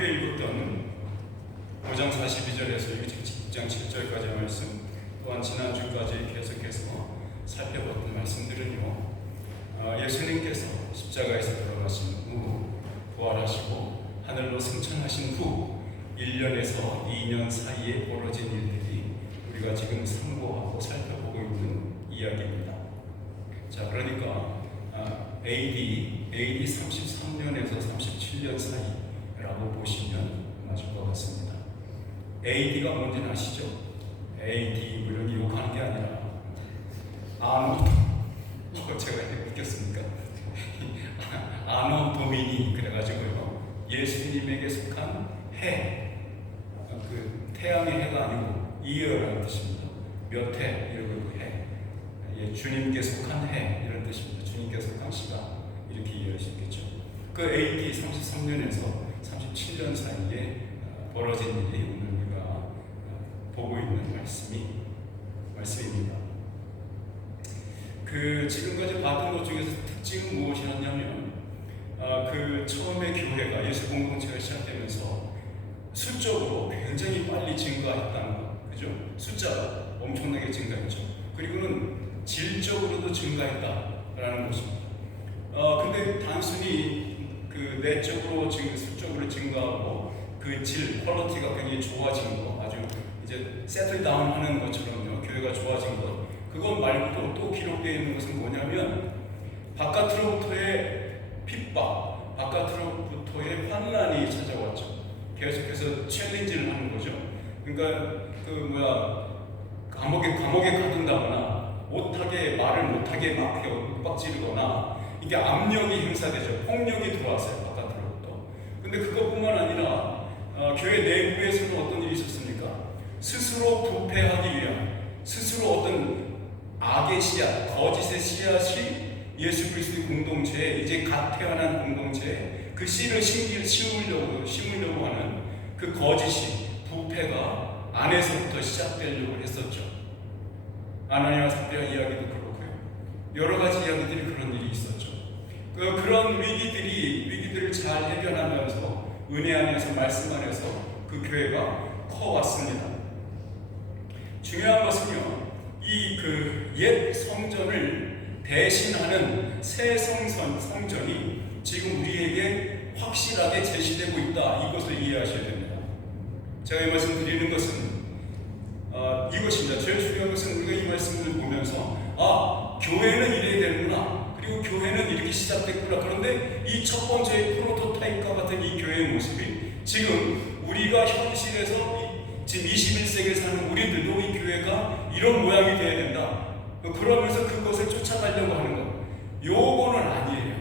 함께 읽었던 5장 42절에서 6장 7절까지의 말씀, 또한 지난주까지 계속해서 살펴봤던 말씀들은요, 예수님께서 십자가에서 돌아가신 후 부활하시고 하늘로 승천하신 후 1년에서 2년 사이에 벌어진 일들이 우리가 지금 상고하고 살펴보고 있는 이야기입니다. 자, 그러니까 AD 33년에서 37년 사이라고 보시면 맞을 것 같습니다. AD가 뭔지는 아시죠? AD 이런 욕하는 게 아니라 제가 웃겼습니까? 아노 도미니 그래가지고요, 예수님에게 속한 해, 그 태양의 해가 아니고 이어라는 뜻입니다. 몇 해 이런 해, 주님께 속한 해 이런 뜻입니다. 주님께 속한 시간 이렇게 이해할 수 있겠죠. 그 AD 33년에서 37년 사이에 벌어진 일이 오늘 우리가 보고 있는 말씀입니다. 그 지금까지 봤던 것 중에서 특징은 무엇이었냐면, 그 처음에 교회가 예수 공동체가 시작되면서 수적으로 굉장히 빨리 증가했다는 것, 그죠? 숫자가 엄청나게 증가했죠. 그리고는 질적으로도 증가했다라는 것입니다. 근데 단순히 그 내적으로 수적으로 증가하고 그 질, 퀄리티가 굉장히 좋아진 거, 아주 이제 세틀 다운 하는 것처럼요, 교회가 좋아진 것, 그것 말고도 또 기록되어 있는 것은 뭐냐면, 바깥으로부터의 핍박, 바깥으로부터의 환난이 찾아왔죠. 계속해서 챌린지를 하는 거죠. 그러니까 감옥에 가둔다거나 말을 못하게 막 윽박지르거나, 이게 압력이 행사되죠. 폭력이 들어왔어요, 바깥으로부터. 근데 그것뿐만 아니라 교회 내부에서는 어떤 일이 있었습니까? 스스로 부패하기 위한, 스스로 어떤 악의 씨앗, 거짓의 씨앗이 예수 그리스도의 공동체에, 이제 갓 태어난 공동체에 그 씨를 심으려고 하는 그 거짓이, 부패가 안에서부터 시작되려고 했었죠. 아나니아와 삽비라 이야기도 그렇고요. 여러 가지 이야기들이 그런 일이 있었죠. 그런 위기들을 잘 해결하면서 은혜 안에서, 말씀 안에서 그 교회가 커왔습니다. 중요한 것은요, 옛 성전을 대신하는 새 성전이 지금 우리에게 확실하게 제시되고 있다, 이것을 이해하셔야 됩니다. 제가 이 말씀 드리는 것은 이것입니다. 제일 중요한 것은 우리가 이 말씀을 보면서 교회는 이래야 되는구나, 그리고 교회는 이렇게 시작됐구나. 그런데 이 첫 번째 프로토타입과 같은 이 교회의 모습이 지금 우리가 현실에서 지금 21세기에 사는 우리들도 이 교회가 이런 모양이 돼야 된다, 그러면서 그것을 쫓아가려고 하는 것, 요거는 아니에요.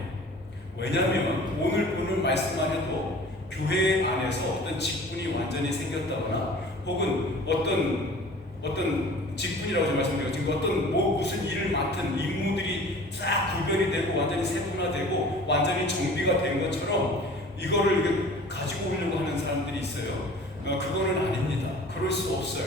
왜냐하면 오늘 보는 말씀만 해도 교회 안에서 어떤 직분이 완전히 생겼다거나, 혹은 어떤 직분이라고 말씀드렸지만 무슨 일을 맡은 임무들이 싹 구별이 되고 완전히 세분화되고 완전히 정비가 된 것처럼 이거를 가지고 오려고 하는 사람들이 있어요. 그거는 아닙니다. 그럴 수 없어요.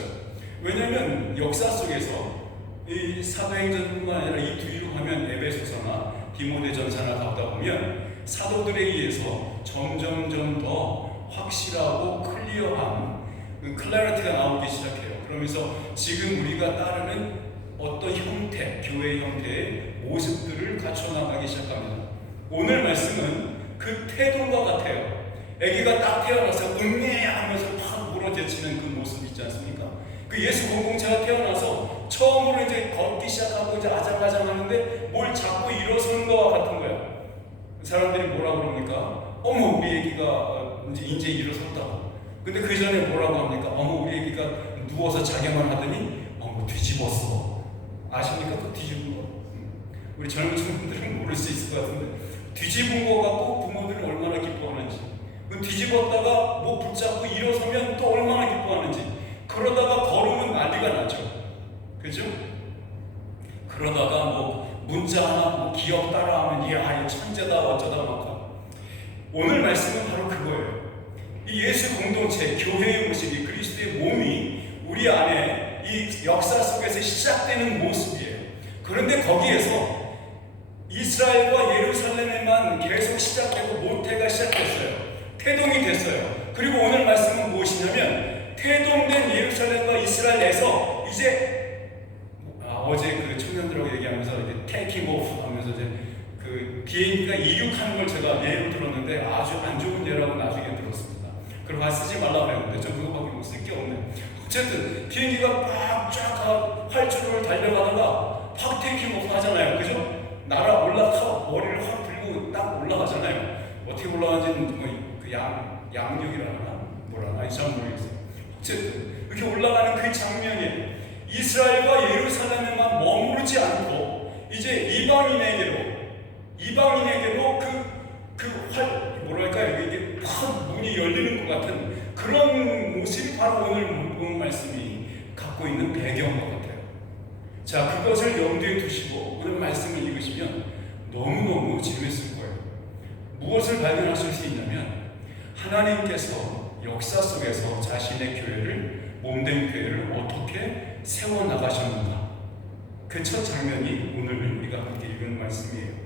왜냐하면 역사 속에서 이 사도행전뿐만 아니라 이 뒤로 가면 에베소서나 디모데전서나 가다 보면 사도들에 의해서 점점 더 확실하고 클리어한 클래리티가 나오기 시작해요. 그러면서 지금 우리가 따르는 어떤 형태, 교회 형태의 모습들을 갖춰나가기 시작합니다. 오늘 말씀은 그 태도와 같아요. 아기가 딱 태어나서 하면서 팍 물어제치는 그 모습 있지 않습니까? 그 예수 공동체가 태어나서 처음으로 이제 걷기 시작하고 이제 아장아장 하는데 뭘 자꾸 일어서는 거와 같은 거야. 사람들이 뭐라 그럽니까? 어머, 우리 아기가 이제 일어섰다고. 근데 그 전에 뭐라고 합니까? 어머, 우리 아기가 누워서 자기만 하더니 뒤집었어. 아십니까? 또 뒤집은 거. 우리 젊은 친구들은 모를 수 있을 것 같은데, 뒤집은 거 갖고 부모들은 얼마나 기뻐하는지, 뒤집었다가 붙잡고 일어서면 또 얼마나 기뻐하는지, 그러다가 걸으면 난리가 나죠. 그죠? 그러다가 문자 하나 기억 따라하면 이야, 천재다 어쩌다 막. 오늘 말씀은 바로 그거예요. 이 예수 공동체, 교회의 모습이, 그리스도의 몸이 우리 안에 이 역사 속에서 시작되는 모습이에요. 그런데 거기에서 이스라엘과 예루살렘에만 계속 시작되고 모태가 시작됐어요. 태동이 됐어요. 그리고 오늘 말씀은 무엇이냐면 태동된 예루살렘과 이스라엘에서 이제 어제 그 청년들하고 얘기하면서 이제 taking off 하면서 이제 그 비행기가 이륙하는 걸 제가 예로 들었는데 아주 안 좋은 예라고 나중에 들었습니다. 그럼 쓰지 말라고 했는데 저 그거밖에 쓸 게 없네. 어쨌든 비행기가 막 활주로를 달려가다가 팍 테이킹 오프 하잖아요. 그죠? 날아 올라가 머리를 확 들고 딱 올라가잖아요. 어떻게 올라가는지는 그 양력이라나 뭐라나 잘 모르겠어요. 어쨌든 이렇게 올라가는 그 장면이 이스라엘과 예루살렘에만 머무르지 않고 이제 이방인에게로 뭐랄까요, 이게 큰 문이 열리는 것 같은 그런 모습이 바로 오늘 본 말씀이 갖고 있는 배경인 것 같아요. 자, 그것을 염두에 두시고 오늘 말씀을 읽으시면 너무너무 재밌을 거예요. 무엇을 발견하실 수 있냐면 하나님께서 역사 속에서 자신의 교회를, 몸된 교회를 어떻게 세워나가셨는가, 그 첫 장면이 오늘 우리가 함께 읽은 말씀이에요.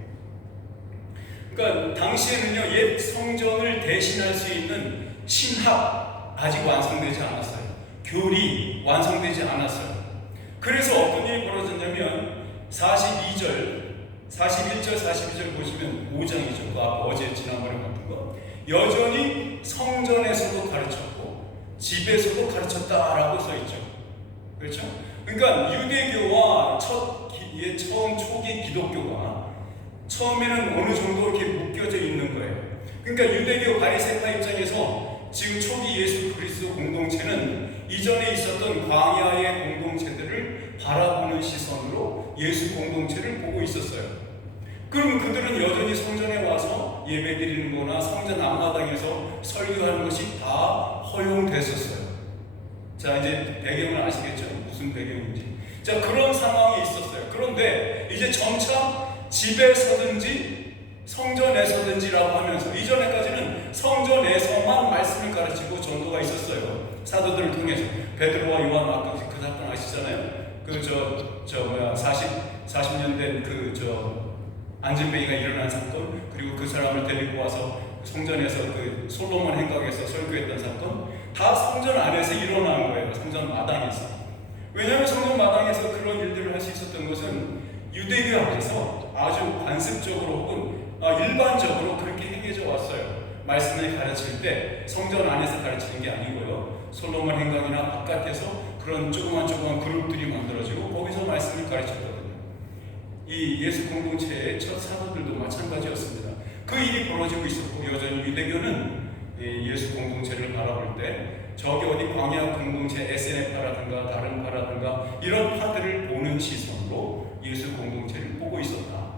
그러니까 당시에는요, 옛 성전을 대신할 수 있는 신학 아직 완성되지 않았어요. 교리 완성되지 않았어요. 그래서 어떤 일이 벌어졌냐면 41절, 42절 보시면 5장이죠. 그 어제 지난번에 봤던 거. 여전히 성전에서도 가르쳤고 집에서도 가르쳤다라고 써있죠. 그렇죠? 그러니까 유대교와 처음 초기 기독교가 처음에는 어느 정도 이렇게 묶여져 있는 거예요. 그러니까 유대교 바리새파 입장에서 지금 초기 예수 그리스도 공동체는 이전에 있었던 광야의 공동체들을 바라보는 시선으로 예수 공동체를 보고 있었어요. 그럼 그들은 여전히 성전에 와서 예배드리는 거나 성전 앞마당에서 설교하는 것이 다 허용됐었어요. 자, 이제 배경을 아시겠죠? 무슨 배경인지. 자, 그런 상황이 있었어요. 그런데 이제 점차 집에서든지 성전에서든지라고 하면서, 이전에까지는 성전에서만 말씀을 가르치고 전도가 있었어요. 사도들을 통해서. 베드로와 요한, 아까 그 사건 아시잖아요. 40년 된 안진뱅이가 일어난 사건, 그리고 그 사람을 데리고 와서 성전에서 그 솔로몬 행각에서 설교했던 사건, 다 성전 안에서 일어난 거예요. 성전 마당에서. 왜냐하면 성전 마당에서 그런 일들을 할 수 있었던 것은 유대교 안에서 아주 관습적으로 혹은 일반적으로 그렇게 행해져 왔어요. 말씀을 가르칠 때 성전 안에서 가르치는 게 아니고요, 솔로몬 행각이나 바깥에서 그런 조그만 그룹들이 만들어지고 거기서 말씀을 가르쳤거든요. 이 예수 공동체의 첫 사도들도 마찬가지였습니다. 그 일이 벌어지고 있었고, 여전히 유대교는 예수 공동체를 바라볼 때 저기 어디 광야 공동체 SNF파라든가 다른 파라든가 이런 파들을 보는 시선으로 예수 공동체를 보고 있었다,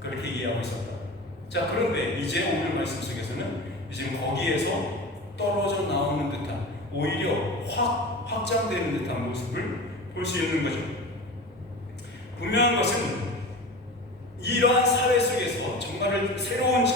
그렇게 이해하고 있었다. 자, 그런데 이제 오늘 말씀 속에서는 지금 거기에서 떨어져 나오는 듯한, 오히려 확장되는 듯한 모습을 볼 수 있는 거죠. 분명한 것은 이러한 사회 속에서 정말 새로운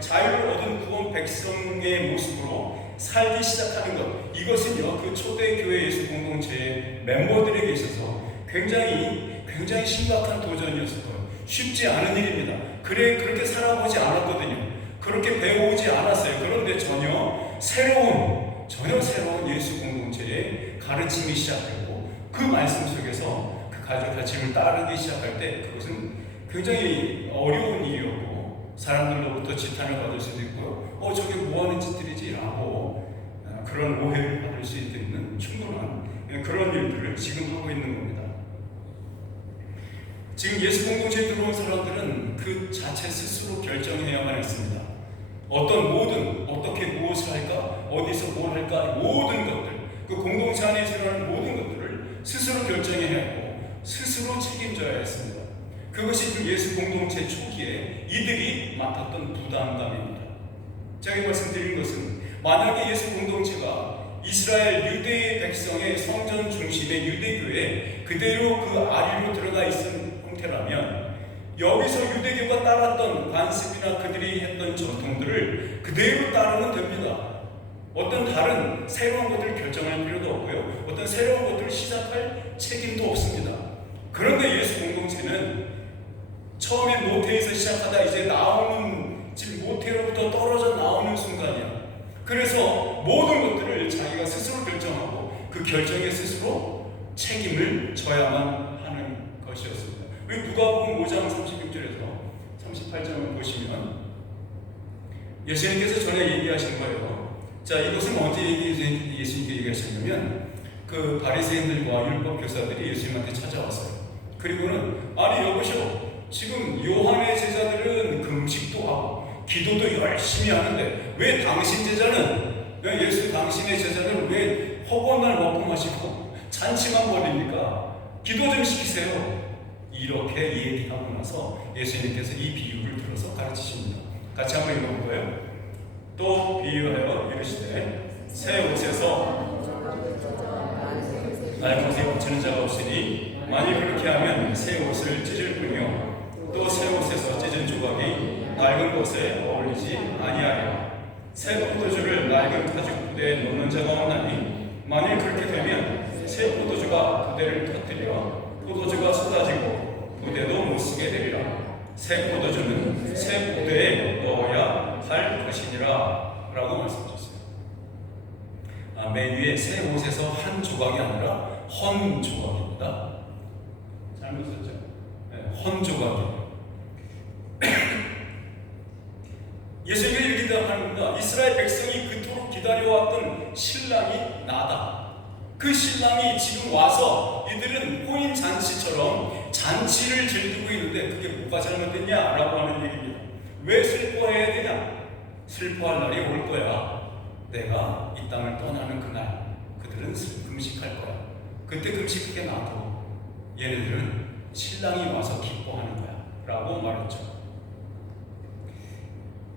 자유를 얻은 구원 백성의 모습으로 살기 시작하는 것, 이것은요, 그 초대교회 예수 공동체의 멤버들에게 있어서 굉장히 심각한 도전이었을 거예요. 쉽지 않은 일입니다. 그렇게 살아보지 않았거든요. 그렇게 배워오지 않았어요. 그런데 전혀 새로운 예수 공동체의 가르침이 시작되고, 그 말씀 속에서 그 가르침을 따르기 시작할 때 그것은 굉장히 어려운 일이었고, 사람들로부터 지탄을 받을 수도 있고요, 저게 뭐하는 짓들이지? 라고 그런 오해를 받을 수 있는 충분한 그런 일들을 지금 하고 있는 겁니다. 지금 예수 공동체에 들어온 사람들은 그 자체 스스로 결정해야만 했습니다. 어떻게 무엇을 할까, 어디서 뭘 할까, 모든 것들, 그 공동체 안에서 일어나는 모든 것들을 스스로 결정해야 했고 스스로 책임져야 했습니다. 그것이 그 예수 공동체 초기에 이들이 맡았던 부담감입니다. 제가 말씀드린 것은, 만약에 예수 공동체가 이스라엘 유대의 백성의 성전 중심의 유대교에 그대로 그 아리로 들어가 있은 형태라면, 여기서 유대교가 따랐던 관습이나 그들이 했던 전통들을 그대로 따르면 됩니다. 어떤 다른 새로운 것들을 결정할 필요도 없고요, 어떤 새로운 것들을 시작할 책임도 없습니다. 그런데 예수 공동체는 처음에 모태에서 시작하다 이제 지금 모태로부터 떨어져 나오는 순간이야. 그래서 모든 것들을 자기가 스스로 결정하고 그 결정에 스스로 책임을 져야만 하는 것이었습니다. 누가복음 5장 36절에서 38절을 보시면 예수님께서 전에 얘기하신 거예요. 자, 이것은 언제 예수님께 얘기하셨냐면 그 바리새인들과 율법 교사들이 예수님한테 찾아왔어요. 그리고는 아니 여보시오, 지금 요한의 제자들은 금식도 하고 기도도 열심히 하는데 왜 당신 제자는, 예수 당신의 제자들은 왜 허구한 날 먹고 마시고 잔치만 벌입니까? 기도 좀 시키세요. 이렇게 얘기하고 나서 예수님께서 이 비유를 들어서 가르치십니다. 같이 한번 읽어볼까요? 또 비유하여 이르시되 새 옷에서 낡은 옷에 붙이는 자가 없으니 만일 그렇게 하면 새 옷을 찢을 뿐이요 또 새 옷에서 찢은 조각이 낡은 것에 어울리지 아니하리라. 새 포도주를 낡은 가죽 부대에 넣는 자가 없나니 만일 그렇게 되면 새 포도주가 부대를 터뜨려 포도주가 쏟아지고 부대도 못 쓰게 되리라. 새 포도주는 새 부대에 넣어야 할 것이니라 라고 말씀하셨어요. 맨 위에 새 옷에서 한 조각이 아니라 헌 조각입니다. 잘못 썼죠? 네, 헌 조각이에요. 예수님이 이렇게 대답합니다. 이스라엘 백성이 그토록 기다려왔던 신랑이 나다. 그 신랑이 지금 와서 이들은 혼인 잔치처럼 잔치를 즐기고 있는데 그게 뭐가 잘못됐냐라고 하는 얘기입니다. 왜 슬퍼해야 되냐? 슬퍼할 날이 올 거야. 내가 이 땅을 떠나는 그날 그들은 금식할 거야. 그때 금식하게 놔둬. 얘네들은 신랑이 와서 기뻐하는 거야 라고 말했죠.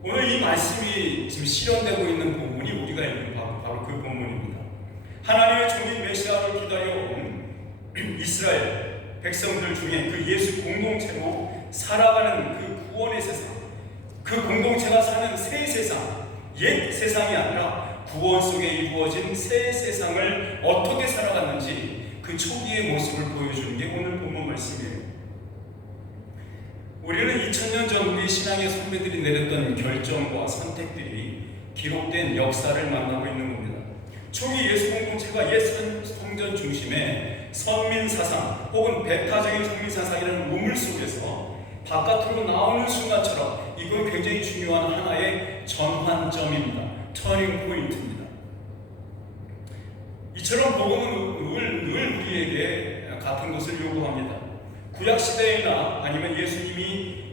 오늘 이 말씀이 지금 실현되고 있는 본문이 우리가 읽는 바로 그 본문입니다. 하나님의 종인 메시아를 기다려온 이스라엘 백성들 중에 그 예수 공동체로 살아가는 그 구원의 세상, 그 공동체가 사는 새 세상, 옛 세상이 아니라 구원 속에 이루어진 새 세상을 어떻게 살아갔는지 그 초기의 모습을 보여주는 게 오늘 본문 말씀이에요. 우리는 2000년 전 우리 신앙의 선배들이 내렸던 결정과 선택들이 기록된 역사를 만나고 있는 겁니다. 초기 예수 공동체가 옛 성전 중심의 선민사상 혹은 배타적인 선민사상이라는 우물 속에서 바깥으로 나오는 순간처럼 이건 굉장히 중요한 하나의 전환점입니다. 터닝 포인트입니다. 이처럼 복음은 늘 우리에게 같은 것을 요구합니다. 구약시대에나 아니면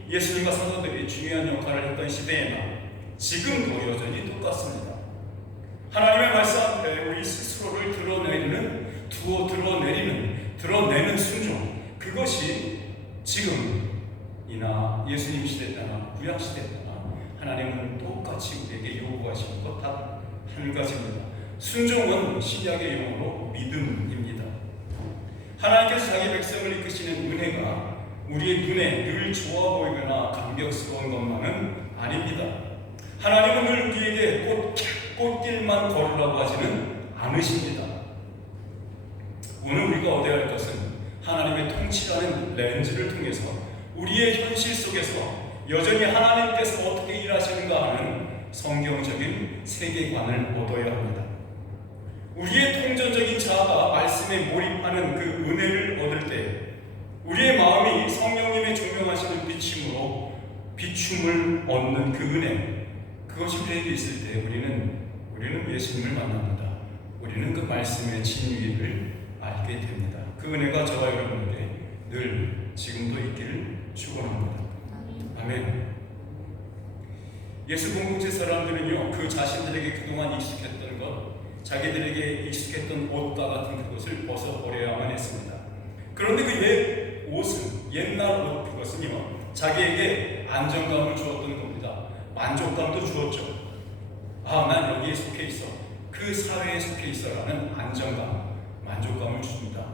예수님과 사도들이 중요한 역할을 했던 시대에나 지금도 여전히 똑같습니다. 하나님의 말씀 앞에 우리 스스로를 드러내는 순종, 그것이 지금이나 예수님 시대 때나 구약 시대 때나 하나님은 똑같이 우리에게 요구하시는 것 단 한 가지입니다. 순종은 신약의 용어로 믿음입니다. 하나님께서 자기 백성을 이끄시는 은혜가 우리의 눈에 늘 좋아 보이거나 감격스러운 것만은 아닙니다. 하나님은 늘 우리에게 꽃길만 걸으라고 하지는 않으십니다. 오늘 우리가 얻어야 할 것은 하나님의 통치라는 렌즈를 통해서 우리의 현실 속에서 여전히 하나님께서 어떻게 일하시는가 하는 성경적인 세계관을 얻어야 합니다. 우리의 통전적인 자아가 말씀에 몰입하는 그 은혜를 얻을 때 우리의 마음이 성령님의 조명하시는 비춤을 얻는 그 은혜, 그것이 우리에게 있을 때 우리는 예수님을 만납니다. 우리는 그 말씀의 진리를 알게 됩니다. 그 은혜가 저와 여러분에게 늘 지금도 있기를 축원합니다. 아멘. 예수 공동체 사람들은요, 그 자신들에게 그동안 익숙했던 것, 자기들에게 익숙했던 옷과 같은 그것을 벗어버려야만 했습니다. 그런데 그 옛 옷은, 옛날 옷 그것은요, 자기에게 안정감을 주었던 겁니다. 만족감도 주었죠. 난 여기에 속해 있어. 그 사회에 속해 있어라는 안정감, 만족감을 줍니다.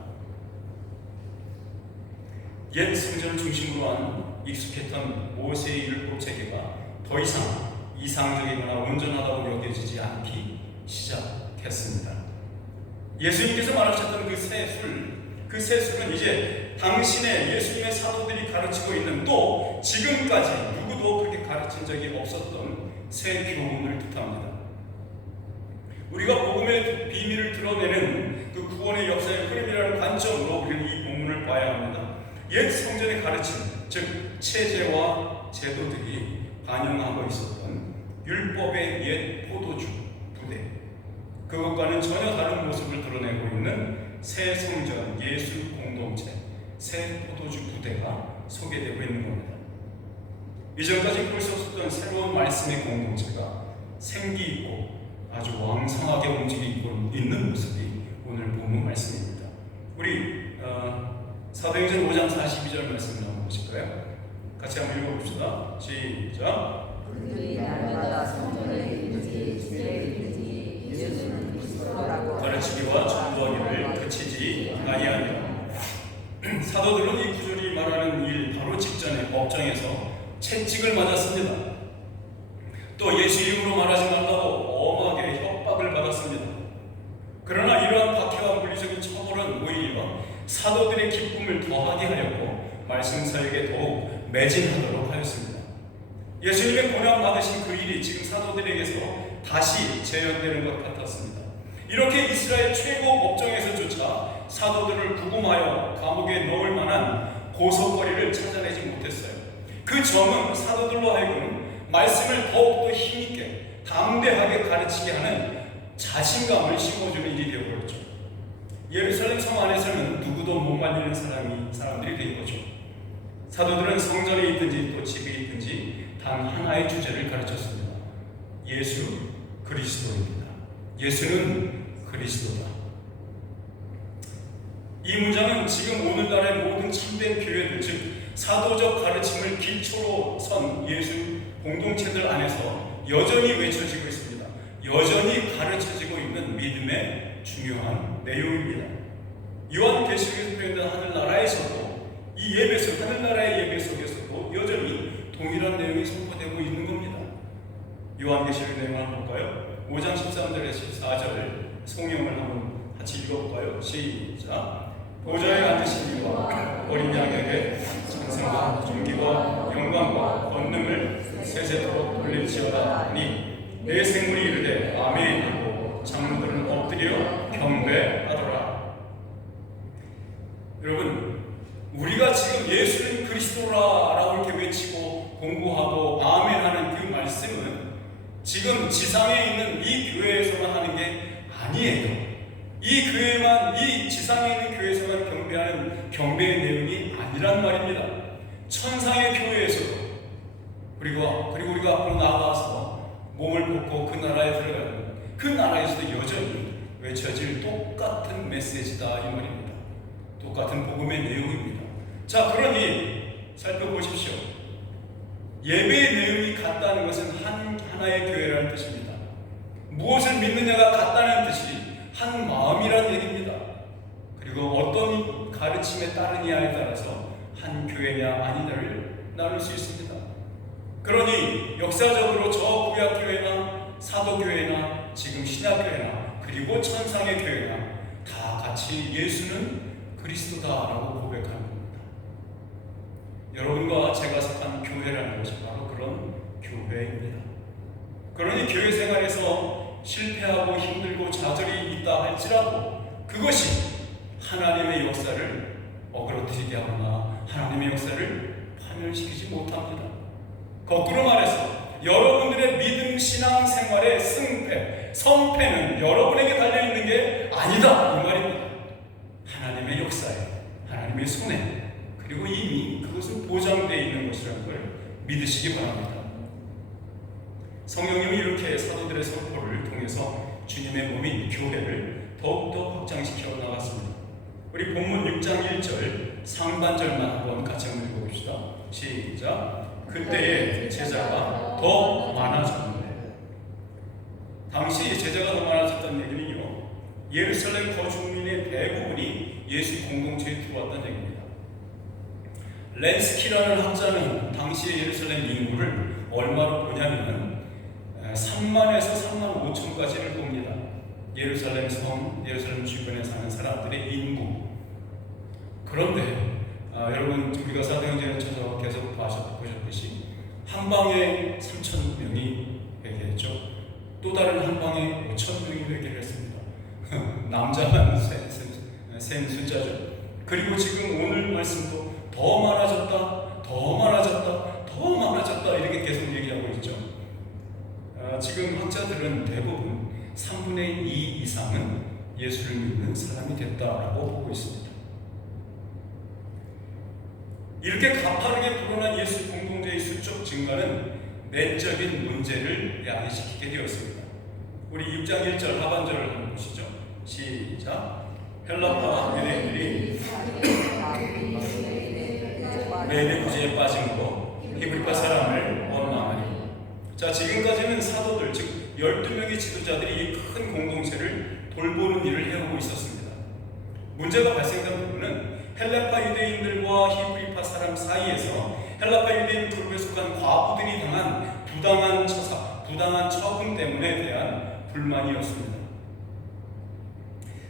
옛 성전을 중심으로 한 익숙했던 모세의 율법 체계가 더 이상 이상적이거나 온전하다고 여겨지지 않기 시작했습니다. 예수님께서 말하셨던 그 새 술은 이제 당신의 예수님의 사도들이 가르치고 있는, 또 지금까지 누구도 그렇게 가르친 적이 없었던 새 교훈을 뜻합니다. 우리가 복음의 비밀을 드러내는 그 구원의 역사의 흐름이라는 관점으로 우리는 이 본문을 봐야 합니다. 옛 성전의 가르침, 즉 체제와 제도들이 반영하고 있었던 율법의 옛 포도주 부대, 그것과는 전혀 다른 모습을 드러내고 있는 새 성전 예수 공동체, 새 포도주 부대가 소개되고 있는 겁니다. 이전까지 볼 수 없었던 새로운 말씀의 공동체가 생기 있고 아주 왕성하게 움직이고 있는 모습이 오늘 본문 말씀입니다. 우리 사도행전 5장 42절 말씀을 한번 보실까요? 같이 한번 읽어봅시다. 시작. 그들이 날마다 성전에 이르지 집에 이르지 예수는 그리스도라고 가르치기와 전도하기를 그치지 아니하니라. 사도들은 이 구절이 말하는 일 바로 직전에 법정에서 채찍을 맞았습니다. 또 예수 이름으로 말하지 말라고 엄하게 협박을 받았습니다. 그러나 이러한 박해와 물리적인 처벌은 오히려 사도들의 기쁨을 더하게 하였고 말씀 사역에 더욱 매진하도록 하였습니다. 예수님의 고난 받으신 그 일이 지금 사도들에게서 다시 재현되는 것 같았습니다. 이렇게 이스라엘 최고 법정에서조차 사도들을 구금하여 감옥에 넣을 만한 고소거리를 찾아내지 못했어요. 그 점은 사도들로 하여금 말씀을 더욱더 힘있게 담대하게 가르치게 하는 자신감을 심어주는 일이 되어버렸죠. 예루살렘 성 안에서는 누구도 못 말리는 사람들이 된 거죠. 사도들은 성전에 있든지 또 집에 있든지 단 하나의 주제를 가르쳤습니다. 예수 그리스도입니다. 예수는 그리스도다. 이 문장은 지금 오늘날의 모든 참된 교회들, 즉 사도적 가르침을 기초로 선 예수 공동체들 안에서 여전히 외쳐지고 있습니다. 여전히 가르쳐지고 있는 믿음의 중요한 내용입니다. 요한계시록에서 표현된 하늘나라에서도 이 예배 속, 하늘나라의 예배 속에서도 여전히 동일한 내용이 선포되고 있는 겁니다. 요한계시록 내용을 한번 볼까요? 5장 13절에서 14절 성경을 한번 같이 읽어볼까요? 시작. 보좌에 앉으신 이와 어린 양에게 찬송과 존귀와 영광과 권능을 세세토록 돌릴지어다 하니 내 생물이 이르되 아멘 하고 장로들은 엎드려 경배하더라. 여러분, 우리가 지금 예수는 그리스도라라고 이렇게 외치고 공부하고 아멘하는 그 말씀은 지금 지상에 있는 이 교회에서만 하는 게 아니에요. 이 교회만, 이 지상에 있는 교회에서만 경배하는 경배의 내용이 아니란 말입니다. 천상의 교회에서도 그리고 우리가 앞으로 나아가서 몸을 벗고 그 나라에 들어가는 그 나라에서도 여전히 외쳐질 똑같은 메시지다 이 말입니다. 똑같은 복음의 내용입니다. 자, 그러니 살펴보십시오. 예배의 내용이 같다는 것은 하나의 교회라는 뜻입니다. 무엇을 믿느냐가 같다는 뜻이 한 마음이라는 얘기입니다. 그리고 어떤 가르침에 따르냐에 따라서 한 교회냐 아니냐를 나눌 수 있습니다. 그러니 역사적으로 저 구약교회나 사도교회나 지금 신약교회나 그리고 천상의 교회나 다 같이 예수는 그리스도다라고 고백하는 겁니다. 여러분과 제가 속한 교회라는 것이 바로 그런 교회입니다. 그러니 교회 생활에서 실패하고 힘들고 좌절이 있다 할지라도 그것이 하나님의 역사를 어그러뜨리게 하거나 하나님의 역사를 파멸시키지 못합니다. 거꾸로 말해서 여러분들의 믿음 신앙 생활의 승패, 성패는 여러분에게 달려있는 게 아니다 이 말입니다. 하나님의 역사에, 하나님의 손에, 그리고 이미 그것은 보장되어 있는 것이라는 걸 믿으시기 바랍니다. 성령님이 이렇게 사도들의 선포를 통해서 주님의 몸인 교회를 더욱더 확장시켜 나갔습니다. 우리 본문 6장 1절 상반절만 한번 같이 한번 읽어봅시다. 시작. 그때의 제자가 더 많아졌는데, 당시 제자가 더 많아졌다는 얘기는요, 예루살렘 거주민의 대부분이 예수 공동체에 들어왔다는 얘기입니다. 렌스키라는 학자는 당시의 예루살렘 인구를 얼마로 보냐면 3만에서 3만 5천까지를 봅니다. 예루살렘 성, 예루살렘 주변에 사는 사람들의 인구. 그런데 여러분, 우리가 사도행전을 찾아와 계속 보셨듯이 한 방에 3천 명이 회개했죠. 또 다른 한 방에 5,000명이 회개를 했습니다. 남자만 센 숫자죠. 그리고 지금 오늘 말씀도 더 많아졌다, 더 많아졌다, 더 많아졌다 이렇게 계속 얘기하고 있죠. 지금 학자들은 대부분 3분의 2 이상은 예수를 믿는 사람이 됐다라고 보고 있습니다. 이렇게 가파르게 불어난 예수 공동체의 수적 증가는 내적인 문제를 야기시키게 되었습니다. 우리 6장 1절 하반절을 한번 보시죠. 시작. 헬라파 유대인들이 매일의 구제에 빠짐으로 히브리파 사람을 원망하니. 자, 지금까지는 사도들, 즉 12명의 지도자들이 이 큰 공동체를 돌보는 일을 해오고 있었습니다. 문제가 발생된 부분은 헬라파 유대인들과 히브리파 사람 사이에서 헬라파 유대인 그룹에 속한 과부들이 당한 부당한 처사, 부당한 처분 때문에 대한 불만이었습니다.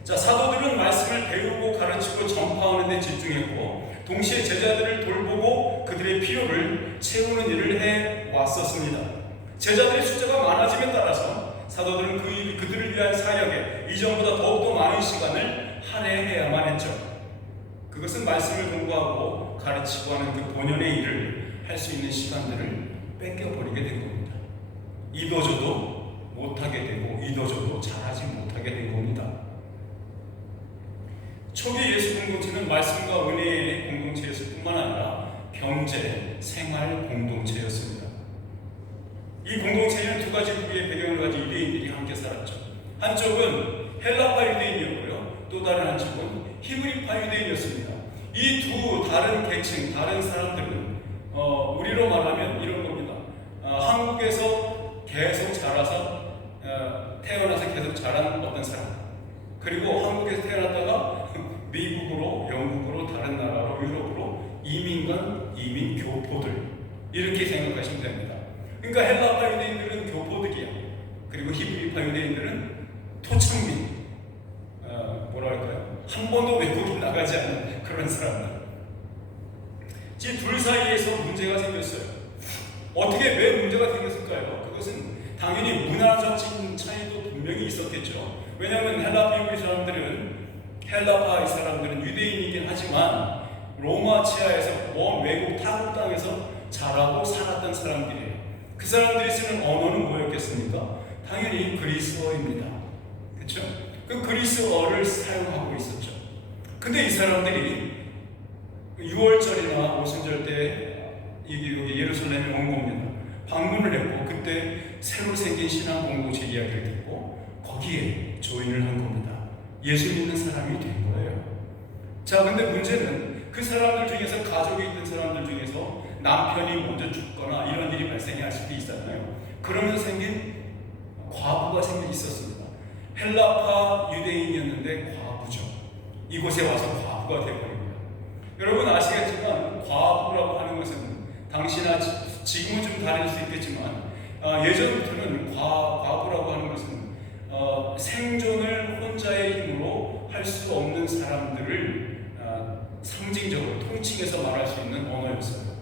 자, 사도들은 말씀을 배우고 가르치고 전파하는 데 집중했고 동시에 제자들을 돌보고 그들의 필요를 채우는 일을 해왔었습니다. 제자들의 숫자가 많아짐에 따라서 사도들은 그들을 위한 사역에 이전보다 더욱더 많은 시간을 할애해야만 했죠. 그것은 말씀을 공부하고 가르치고 하는 그 본연의 일을 할 수 있는 시간들을 뺏겨버리게 된 겁니다. 이도저도 못하게 되고 이도저도 잘하지 못하게 된 겁니다. 초기 예수 공동체는 말씀과 은혜의 공동체였을 뿐만 아니라 경제, 생활 공동체였습니다. 이 공동체에는 두 가지 부류의 배경을 가진 유대인들이 함께 살았죠. 한쪽은 헬라파 유대인이었고요, 또 다른 한쪽은 히브리파 유대인이었습니다. 이 두 다른 계층, 다른 사람들은 우리로 말하면 이런 겁니다. 한국에서 계속 자라서 태어나서 계속 자란 어떤 사람, 그리고 한국에서 태어났다가 미국으로, 영국으로, 다른 나라로, 유럽으로 이민 교포들, 이렇게 생각하시면 됩니다. 그러니까 헬라파 유대인들은 교포들이야. 그리고 히브리파 유대인들은 토착민, 뭐랄까요? 한 번도 외국에 나가지 않는 그런 사람들. 이 둘 사이에서 문제가 생겼어요. 어떻게 왜 문제가 생겼을까요? 그것은 당연히 문화적인 차이도 분명히 있었겠죠. 왜냐하면 헬라파 히브리 사람들은, 헬라파 사람들은 유대인이긴 하지만 로마 치하에서 먼 외국 타국 땅에서 자라고 살았던 사람들이에요. 그 사람들이 쓰는 언어는 뭐였겠습니까? 당연히 그리스어입니다. 그렇죠? 그 그리스어를 사용하고 있었죠. 근데 이 사람들이 6월절이나 오순절 때 여기 예루살렘에 온 겁니다. 방문을 했고 그때 새로 생긴 신앙 공동체 이야기를 듣고 거기에 조인을 한 겁니다. 예수 믿는 사람이 된 거예요. 자, 근데 문제는 그 사람들 중에서, 가족이 있던 사람들 중에서 남편이 먼저 죽거나 이런 일이 발생할 수도 있잖아요. 그러면 생긴 과부가 있었습니다. 헬라파 유대인이었는데 과부죠. 이곳에 와서 과부가 되어버립니다. 여러분 아시겠지만 과부라고 하는 것은 당시나 지금은 좀 다를 수 있겠지만 예전부터는 과부라고 하는 것은 생존을 혼자의 힘으로 할 수 없는 사람들을 상징적으로 통칭해서 말할 수 있는 언어였어요.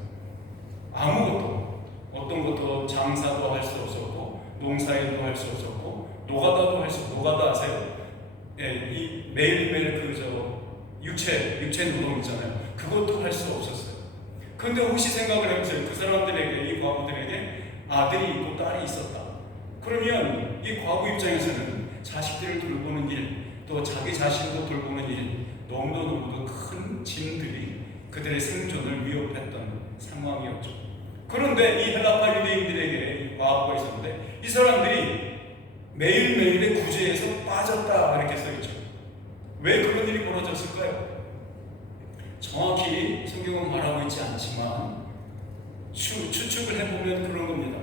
아무것도, 어떤 것도 장사도 할 수 없었고 농사일도 할 수 없었고 노가다도 할 수 없고, 노가다 아세요? 예, 이 매일매일 육체 노동 있잖아요. 그것도 할 수 없었어요. 그런데 혹시 생각을 해보세요. 그 사람들에게, 이 과부들에게 아들이 있고 딸이 있었다. 그러면 이 과부 입장에서는 자식들을 돌보는 일, 또 자기 자신도 돌보는 일, 너무도 큰 짐들이 그들의 생존을 위협했던 상황이었죠. 그런데 이 헬라파 유대인들에게 과부가 있었는데 이 사람들이 매일매일의 구제에서 빠졌다 이렇게 써있죠. 왜 그런 일이 벌어졌을까요? 정확히 성경은 말하고 있지 않지만 추측을 해보면 그런 겁니다.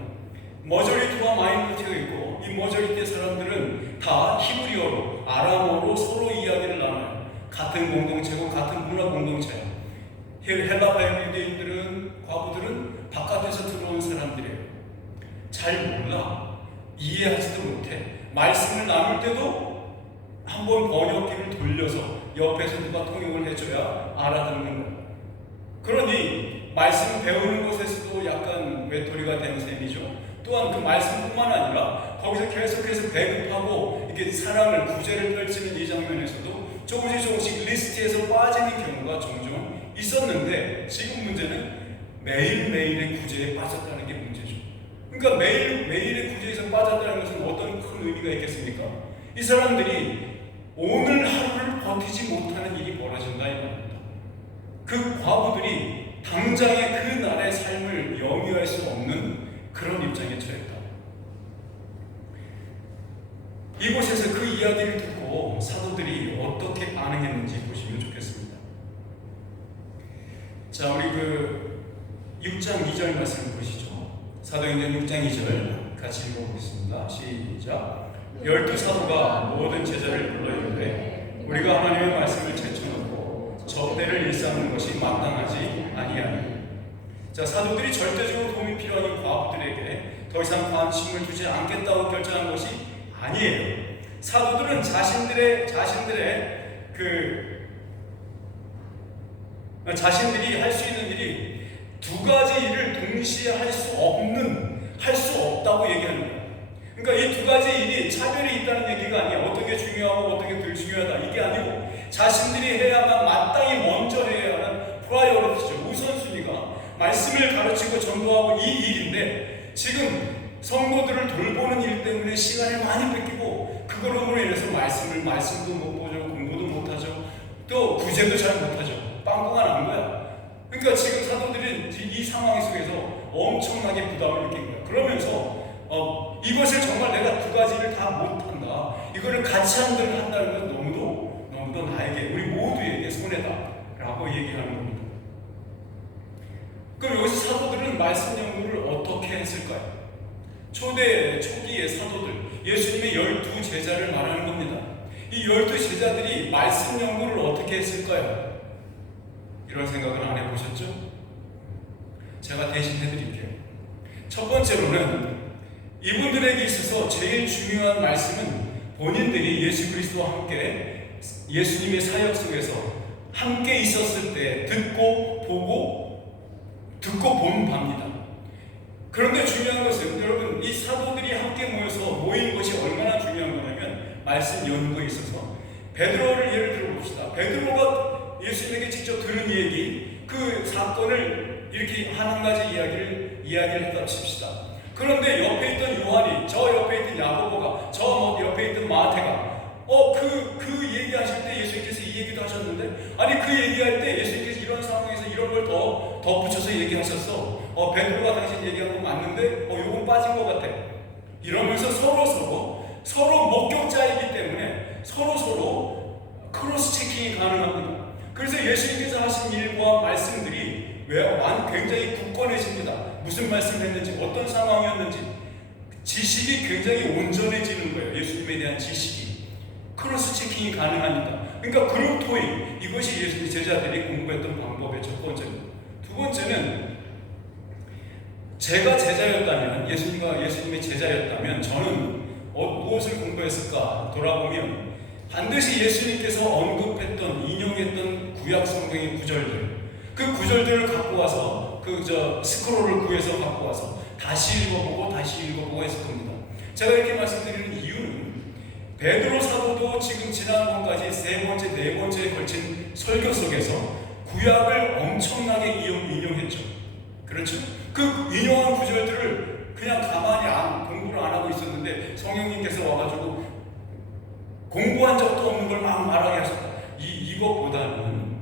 머저리티와 마이너리티가 있고 이 머저리티의 사람들은 다 히브리어로, 아람어로 서로 이야기를 나눠요. 같은 공동체고 같은 문화 공동체예요. 헬라파 유대인들은, 과부들은 바깥에서 들어온 사람들이에요. 잘 몰라, 이해하지도 못해. 말씀을 나눌 때도 한번 번역기를 돌려서 옆에서 누가 통역을 해줘야 알아듣는 거예요. 그러니 말씀 배우는 곳에서도 약간 외톨이가 되는 셈이죠. 또한 그 말씀뿐만 아니라 거기서 계속해서 배급하고 이렇게 사랑을 구제를 펼치는 이 장면에서도 조금씩 리스트에서 빠지는 경우가 종종 있었는데, 지금 문제는 매일매일의 구제에 빠졌다는 게 문제죠. 그러니까 매일매일의 구제에서 빠졌다는 것은 어떤 큰 의미가 있겠습니까? 이 사람들이 오늘 하루를 버티지 못하는 일이 벌어진다 이 말입니다. 그 과부들이 당장의 그 날의 삶을 영위할 수 없는 그런 입장에 처했다. 이곳에서 그 이야기를 듣고 사도들이 어떻게 반응했는지 보시면 좋겠습니다. 자, 우리 6장 2절 말씀을 보시죠. 사도행전 6장 2절 같이 읽어보겠습니다. 시작. 12사도가 모든 제자를 불러 이르되 우리가 하나님의 말씀을 제쳐놓고 접대를 일삼는 것이 마땅하지 아니하니. 자, 사도들이 절대적으로 도움이 필요한 이 과부들에게 더 이상 관심을 두지 않겠다고 결정한 것이 아니에요. 사도들은 자신들이 할 수 있는 일이 두 가지 일을 동시에 할 수 없다고 얘기하는 거예요. 그러니까 이 두 가지 일이 차별이 있다는 얘기가 아니에요. 어떤 게 중요하고 어떤 게 덜 중요하다 이게 아니고, 자신들이 해야만 마땅히 먼저 해야 하는 프라이어리티죠. 우선순위가 말씀을 가르치고 전도하고 이 일인데, 지금 성도들을 돌보는 일 때문에 시간을 많이 뺏기고 그걸로 인해서 말씀도 못 보죠, 공부도 못 하죠, 또 구제도 잘 못 하죠. 빵꾸가 난 거야. 그러니까 지금 사도들은 이 상황 속에서 엄청나게 부담을 느낀 거야. 그러면서 이것을 정말 내가 두 가지를 다 못한다, 이거를 같이 한다는 건 너무도 나에게, 우리 모두에게 손해다라고 얘기하는 겁니다. 그럼 여기서 사도들은 말씀 연구를 어떻게 했을까요? 초기의 사도들, 예수님의 12제자를 말하는 겁니다. 이 12제자들이 말씀 연구를 어떻게 했을까요? 이런 생각은 안 해보셨죠? 제가 대신 해드릴게요. 첫 번째로는 이분들에게 있어서 제일 중요한 말씀은 본인들이 예수 그리스도와 함께 예수님의 사역 속에서 함께 있었을 때 듣고 본 바입니다. 그런데 중요한 것은, 여러분, 이 사도들이 함께 모인 것이 얼마나 중요한 거냐면 말씀 연구에 있어서 베드로를 예를 들어봅시다. 베드로가 예수님에게 직접 들은 얘기, 그 사건을 이렇게 한 가지 이야기를 했다 칩시다. 그런데 옆에 있던 요한이, 저 옆에 있던 야고보가, 저 옆에 있던 마태가 그 얘기하실 때 예수님께서 이 얘기도 하셨는데, 아니 그 얘기할 때 예수님께서 이런 상황에서 이런 걸 더 붙여서 얘기하셨어. 베드로가 당신 얘기한 거 맞는데 요건 빠진 것 같아. 이러면서 서로 목격자이기 때문에 서로 크로스 체킹이 가능합니다. 그래서 예수님께서 하신 일과 말씀들이 굉장히 굳건해집니다. 무슨 말씀했는지, 어떤 상황이었는지 지식이 굉장히 온전해지는 거예요. 예수님에 대한 지식이 크로스 체킹이 가능합니다. 그러니까 그룹 토익, 이것이 예수님 제자들이 공부했던 방법의 첫 번째입니다. 두 번째는, 제가 제자였다면, 예수님의 제자였다면 저는 무엇을 공부했을까 돌아보면 반드시 예수님께서 언급했던, 인용했던 구약 성경의 구절들, 그 구절들을 갖고 와서 스크롤을 구해서 갖고 와서 다시 읽어보고 했을 겁니다. 제가 이렇게 말씀드리는 이유는, 베드로 사도도 지금 지난번까지 네 번째에 걸친 설교 속에서 구약을 엄청나게 인용했죠. 그렇죠? 그 인용한 구절들을 그냥 가만히 공부를 안 하고 있었는데 성령님께서 와가지고 공부한 적도 없는 걸 막 말하게 하셨다. 이것보다는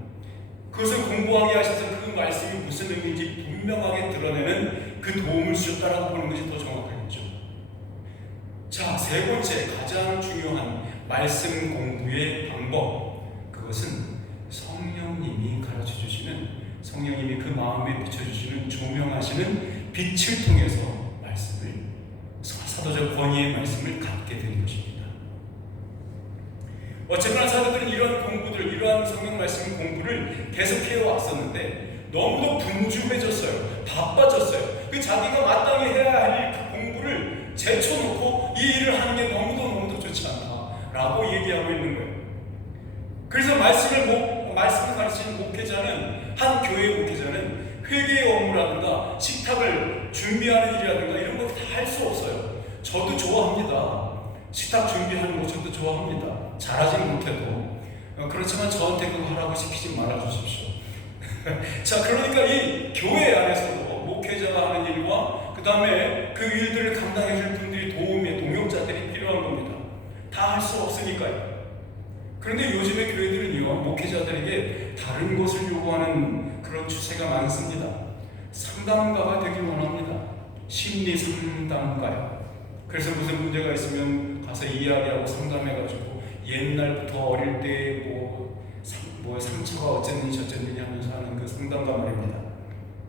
그것을 공부하게 하셔서 그 말씀이 무슨 의미인지 분명하게 드러내는 그 도움을 주셨다라고 보는 것이 더 정확하겠죠. 자, 세 번째 가장 중요한 말씀 공부의 방법, 그것은 성령님이 가르쳐 주시는, 성령님이 그 마음에 비춰주시는, 조명하시는 빛을 통해서 말씀을, 사도적 권위의 말씀을 갖게 되는 것입니다. 어쨌거나 사도들은 이러한 성경 말씀 공부를 계속해 왔었는데 너무도 분주해졌어요. 바빠졌어요. 자기가 마땅히 해야 할 공부를 제쳐놓고 이 일을 하는 게 너무도 좋지 않다라고 얘기하고 있는 거예요. 그래서 말씀을 가르치는 목회자는, 한 교회 목회자는 회개의 업무라든가 식탁을 준비하는 일이라든가 이런 거 다 할 수 없어요. 저도 좋아합니다. 식탁 준비하는 거 저도 좋아합니다. 잘하진 못해도. 그렇지만 저한테 그거 하라고 시키지 말아주십시오. 자, 그러니까 이 교회 안에서도 목회자가 하는 일과 그 다음에 그 일들을 감당해 줄 분들이 도움의 동역자들이 필요한 겁니다. 다 할 수 없으니까요. 그런데 요즘의 교회들은요, 목회자들에게 다른 것을 요구하는 그런 추세가 많습니다. 상담가가 되길 원합니다. 심리 상담가요. 그래서 무슨 문제가 있으면 가서 이야기하고 상담해가지고 옛날부터 어릴 때 뭐 상처가 어쨌는지 어쨌느냐 하면서 하는 그 상담가 말입니다.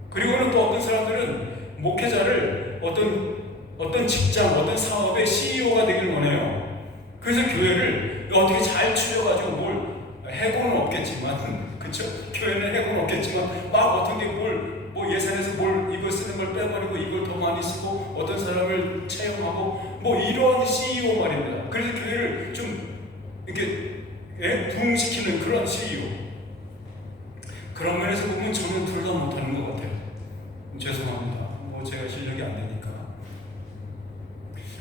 그리고는 또 어떤 사람들은 목회자를 어떤 직장, 어떤 사업의 CEO가 되길 원해요. 그래서 교회를 어떻게 잘 추려가지고 뭘 해고는 없겠지만, 그쵸? 교회는 해고는 없겠지만, 막 어떻게 뭐 예산에서 이거 쓰는 걸 빼버리고 이걸 더 많이 쓰고 어떤 사람을 채용하고 뭐 이런 CEO 말입니다. 그래서 교회를 좀 이렇게 부흥시키는 그런 CEO. 그런 면에서 보면 저는 둘 다 못하는 것 같아요. 죄송합니다. 뭐 제가 실력이 안 되니까.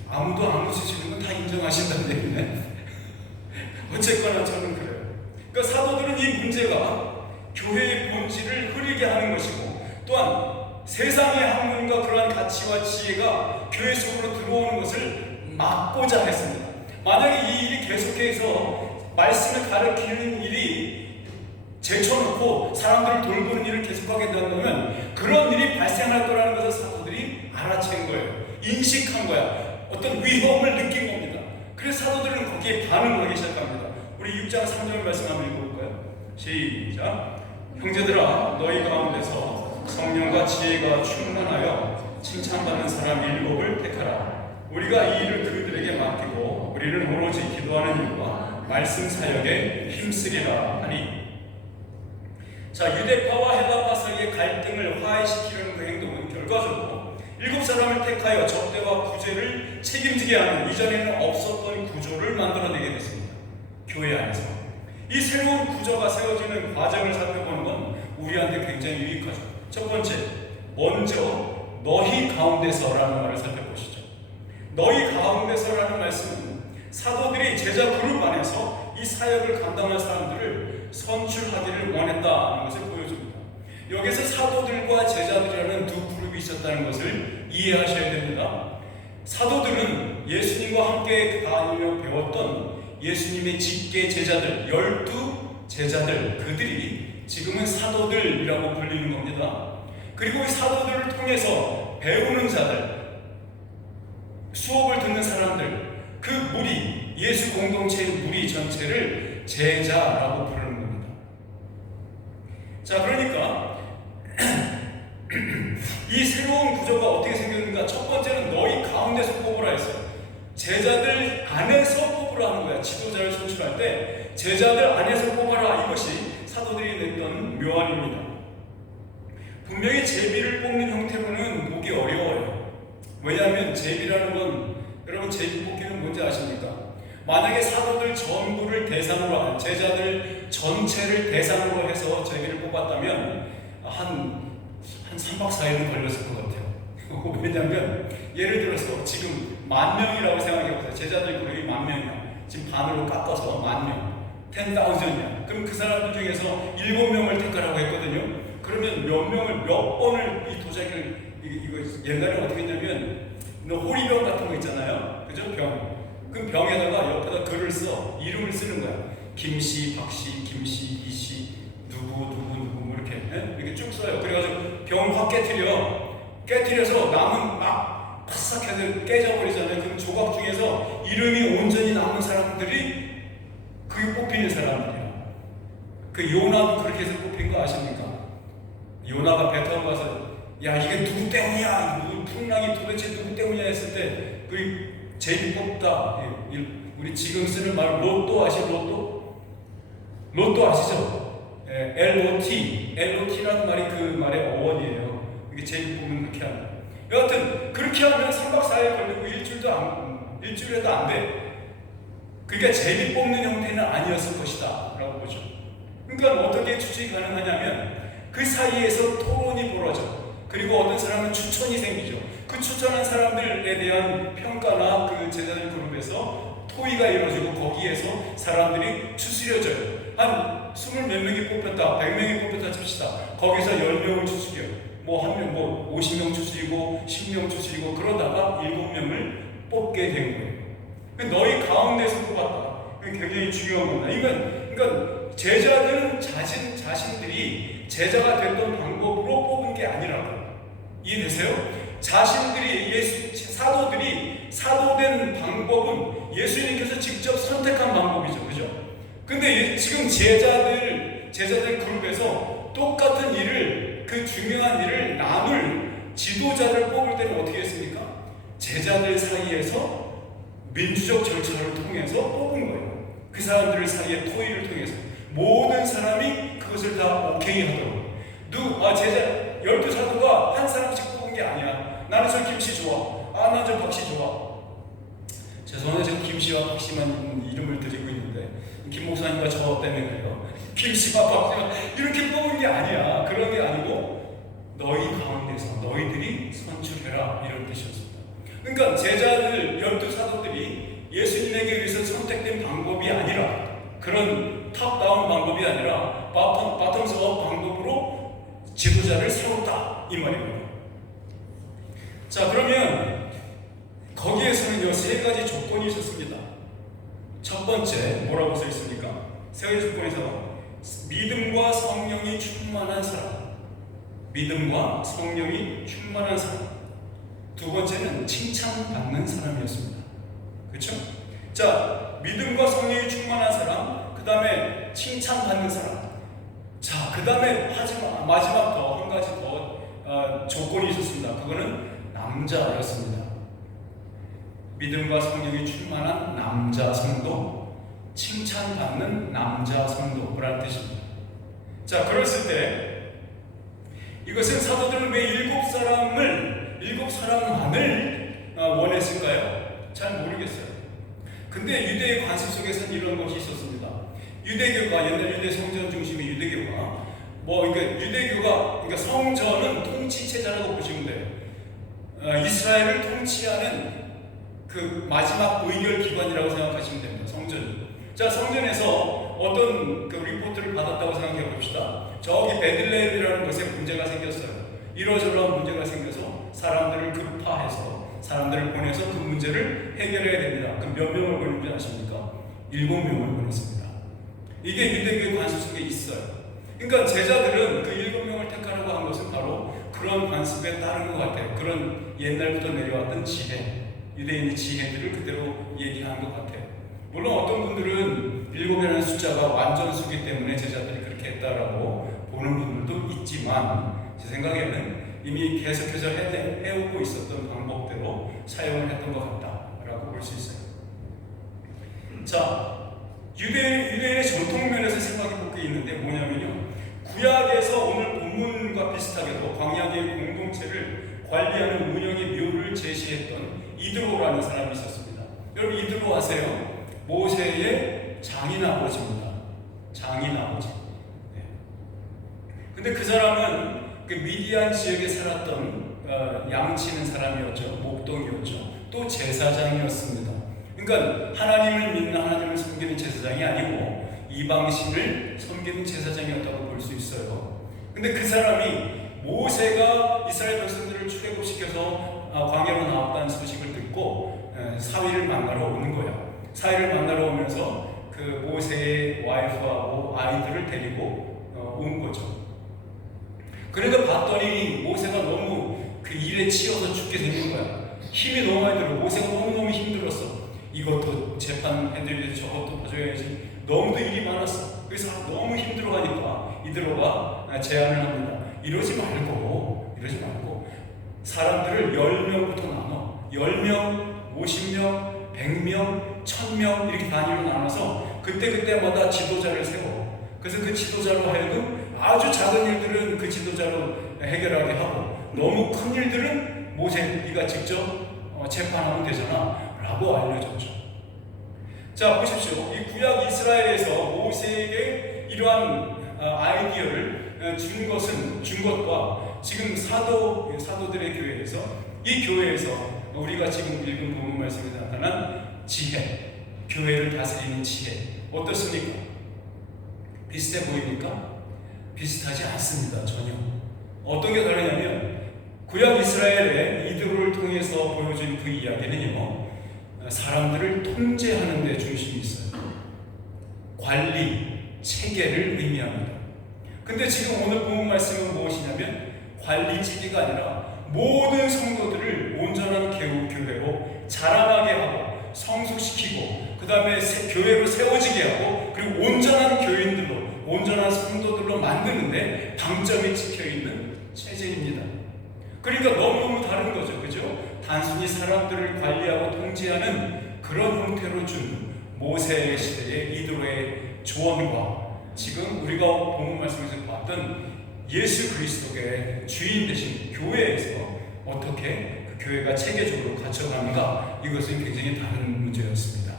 아무도 아무 짓이는 건 다 인정하신다는 얘기네. 어쨌거나 저는 그래요. 그러니까 사도들은 이 문제가 교회의 본질을 흐리게 하는 것이고, 또한 세상의 학문과 그러한 가치와 지혜가 교회 속으로 들어오는 것을 막고자 했습니다. 만약에 이 일이 계속해서 말씀을 가르치는 일이 제쳐놓고 사람들을 돌보는 일을 계속하게 된다면 그런 일이 발생할 거라는 것을 사도들이 알아챈 거예요. 인식한 거야. 어떤 위험을 느낀 겁니다. 그래서 사도들은 거기에 반응하기 시작합니다. 우리 6장 3절 말씀 한번 읽어볼까요? 시작. 형제들아, 너희 가운데서 성령과 지혜가 충만하여 칭찬받는 사람 7을 택하라. 우리가 이 일을 그들에게 맡기고 우리는 오로지 기도하는 일과 말씀 사역에 힘쓰리라 하니. 자, 유대파와 헬라파 사이의 갈등을 화해시키려는 그 행동은 결과적으로 7사람을 택하여 접대와 구제를 책임지게 하는 이전에는 없었던 구조를 만들어내게 됐습니다. 교회 안에서 이 새로운 구조가 세워지는 과정을 살펴보는 건 우리한테 굉장히 유익하죠. 첫 번째, 먼저 너희 가운데서라는 말을 살펴보시죠. 너희 가운데서라는 말씀은 사도들이 제자 그룹 안에서 이 사역을 감당할 사람들을 선출하기를 원했다는 것을 보여줍니다. 여기서 사도들과 제자들이라는 두 그룹이 있었다는 것을 이해하셔야 됩니다. 사도들은 예수님과 함께 다니며 배웠던 예수님의 직계 제자들, 12제자들, 그들이 지금은 사도들이라고 불리는 겁니다. 그리고 이 사도들을 통해서 배우는 자들, 수업을 듣는 사람들, 그 무리, 예수 공동체의 무리 전체를 제자라고 부르는 겁니다. 자, 그러니까 이 새로운 구조가 어떻게 생겼는가? 첫 번째는 너희 가운데서 뽑으라 했어요. 제자들 안에서 뽑으라 하는 거야. 지도자를 선출할 때 제자들 안에서 뽑아라. 이것이 사도들이 냈던 묘안입니다. 분명히 제비를 뽑는 형태로는 보기 어려워요. 왜냐하면 제비라는 건, 여러분 제비 뽑기는 뭔지 아십니까? 만약에 사도들 전부를 대상으로 한, 제자들 전체를 대상으로 해서 제비를 뽑았다면 한 3박 4일은 걸렸을 것 같아요. 왜냐하면 예를 들어서 지금 10,000명이라고 생각해보세요. 제자들 그룹이 10,000명이야. 지금 반으로 깎아서 10,000명, 10,000이야. 그럼 그 사람들 중에서 7명을 택하라고 했거든요. 그러면 몇 명을 몇 번을 이 도자기를, 이거 옛날에 어떻게 했냐면 호리병 같은 거 있잖아요. 그죠? 병. 그럼 병에다가 옆에다 글을 써, 이름을 쓰는 거야. 김씨, 박씨, 김씨, 이씨, 누구 뭐 이렇게 쭉 써요. 그래가지고 병 확 깨트려서 남은 막 파삭해서 깨져버리잖아요. 그럼 조각 중에서 이름이 온전히 남은 사람들이 그게 뽑히는 사람들이야. 그 요나도 그렇게 해서 뽑힌 거 아십니까? 요나가 배 타고 가서 야, 이게 누구 때문이야? 풍랑이 도대체 누구 때문이야? 했을 때 그 제비 뽑다. 우리 지금 쓰는 말 로또 아시죠? 로또 아시죠? LOT라는 말이 그 말의 어원이에요. 이게 제비 뽑으면 그렇게 하는. 여하튼 그렇게 하면 3박 4일 걸리고 일주일에도 안 돼. 그러니까 제비 뽑는 형태는 아니었을 것이다 라고 보죠. 그러니까 어떻게 추측이 가능하냐면 그 사이에서 토론이 벌어져. 그리고 어떤 사람은 추천이 생기죠. 그 추천한 사람들에 대한 평가나 그 제자들 그룹에서 토의가 이루어지고 거기에서 사람들이 추스려져요. 한 20몇 명이 뽑혔다, 100명이 뽑혔다 칩시다. 거기서 10명을 추스려요. 뭐 한 명, 뭐 50명 추스리고 10명 추스리고 그러다가 7명을 뽑게 된 거예요. 너희 가운데서 뽑았다. 굉장히 중요한 겁니다. 그러니까 제자들은 자신들이 제자가 됐던 방법으로 뽑은 게 아니라고. 이해되세요? 자신들이 사도들이 사도된 방법은 예수님께서 직접 선택한 방법이죠. 그죠? 근데 지금 제자들 그룹에서 똑같은 일을, 그 중요한 일을 나눌 지도자를 뽑을 때는 어떻게 했습니까? 제자들 사이에서 민주적 절차를 통해서 뽑은 거예요. 그 사람들 사이의 토의를 통해서 모든 사람이 그것을 다 오케이 하더라고요. 제자 12사도가 한 사람씩 뽑은 게 아니야. 나는 저 김씨 좋아. 난 저 박씨 좋아. 죄송해요. 지금 김씨와 박씨만 이름을 드리고 있는데 김 목사님과 저 때문에 그래요. 김씨와 박씨와 이렇게 뽑은 게 아니야. 그런 게 아니고 너희 가운데서 너희들이 선출해라, 이런 뜻이었습니다. 그러니까 제자들 12사도들이 예수님에게 의해서 선택된 방법이 아니라, 그런 탑다운 방법이 아니라 바텀스업 방법으로 지도자를 세웠다, 이 말입니다. 자, 그러면 거기에서는요 3가지 조건이 있었습니다. 첫 번째, 뭐라고 써 있습니까? 3가지 조건에서 믿음과 성령이 충만한 사람, 믿음과 성령이 충만한 사람. 두 번째는 칭찬받는 사람이었습니다. 그렇죠? 자, 믿음과 성령이 충만한 사람, 그 다음에 칭찬받는 사람. 자, 그 다음에 마지막 더 한 가지 더 조건이 있었습니다. 그거는 남자였습니다. 믿음과 성령이 충만한 남자 성도, 칭찬받는 남자 성도라는 뜻입니다. 자, 그랬을 때 이것은 사도들은 왜 7사람만을 원했을까요? 잘 모르겠어요. 근데 유대의 관습 속에서는 이런 것이 있었습니다. 유대교가, 옛날 유대 성전 중심의 유대교가, 그러니까 성전은 통치체자라고 보시면 돼요. 이스라엘을 통치하는 그 마지막 의결 기관이라고 생각하시면 됩니다. 성전이. 자, 성전에서 어떤 그 리포트를 받았다고 생각해 봅시다. 저기 베들레헴이라는 곳에 문제가 생겼어요. 이러저러한 문제가 생겨서 사람들을 급파해서 사람들을 보내서 그 문제를 해결해야 됩니다. 그럼 몇 명을 보낸지 아십니까? 7명을 보냈습니다. 이게 유대교의 관습 속에 있어요. 그러니까 제자들은 그 7명을 택하라고 한 것은 바로 그런 관습에 따른 것 같아요. 그런 옛날부터 내려왔던 지혜, 유대인의 지혜들을 그대로 얘기하는 것 같아요. 물론 어떤 분들은 7이라는 숫자가 완전수기 때문에 제자들이 그렇게 했다라고 보는 분들도 있지만, 제 생각에는 이미 계속해서 해오고 있었던 방법대로 사용을 했던 것 같다라고 볼 수 있어요. 자, 유대인의 전통 면에서 생각해 볼 게 있는데 뭐냐면요, 구약에서 오늘 본문과 비슷하게도 광야계의 공동체를 관리하는 운영의 묘를 제시했던 이드로라는 사람이 있었습니다. 여러분 이드로 아세요? 모세의 장인아버지입니다. 장인아버지. 네. 근데 그 사람은 그 미디안 지역에 살았던 양치는 사람이었죠. 목동이었죠. 또 제사장이었습니다. 그러니까 하나님을 믿는, 하나님을 섬기는 제사장이 아니고 이방신을 섬기는 제사장이었다고 볼 수 있어요. 근데 그 사람이 모세가 이스라엘 백성들을 출애굽시켜서 광야로 나왔다는 소식을 듣고 사위를 만나러 오는 거야. 사위를 만나러 오면서 그 모세의 와이프하고 아이들을 데리고 온 거죠. 그러니까 봤더니 모세가 너무 그 일에 치여서 죽게 생긴 거야. 힘이 너무 많이 들어. 모세가 너무너무 힘들었어. 이것도 재판해드려야 지, 저것도 봐줘야지. 너무도 일이 많았어. 그래서 너무 힘들어가니까 이드로가 제안을 합니다. 이러지 말고 사람들을 10명부터 나눠. 10명, 50명, 100명, 1000명 이렇게 단위로 나눠서 그때마다 지도자를 세워. 그래서 그 지도자로 하여금 아주 작은 일들은 그 지도자로 해결하게 하고, 너무 큰 일들은 모세, 네가 직접 재판하면 되잖아 라고 알려줬죠. 자, 보십시오. 이 구약 이스라엘에서 모세에게 이러한 아이디어를 준 것과 지금 사도들의 교회에서 이 교회에서 우리가 지금 읽은 본문 말씀에 나타난 지혜, 교회를 다스리는 지혜 어떻습니까? 비슷해 보입니까? 비슷하지 않습니다. 전혀. 어떤 게 다르냐면 구약 이스라엘의 이드로를 통해서 보여준 그 이야기는요, 사람들을 통제하는 데 중심이 있어요. 관리, 체계를 의미합니다. 근데 지금 오늘 본문 말씀은 무엇이냐면 관리지기가 아니라 모든 성도들을 온전한 교회로 자라나게 하고 성숙시키고 그 다음에 교회로 세워지게 하고 그리고 온전한 교인들로 온전한 성도들로 만드는데 방점이 찍혀있는 체제입니다. 그러니까 너무너무 다른 거죠. 그죠? 단순히 사람들을 관리하고 통제하는 그런 형태로 준 모세 시대의 이드로의 조언과 지금 우리가 본문 말씀에서 봤던 예수 그리스도의 주인 되신 교회에서 어떻게 그 교회가 체계적으로 갖춰가는가, 이것은 굉장히 다른 문제였습니다.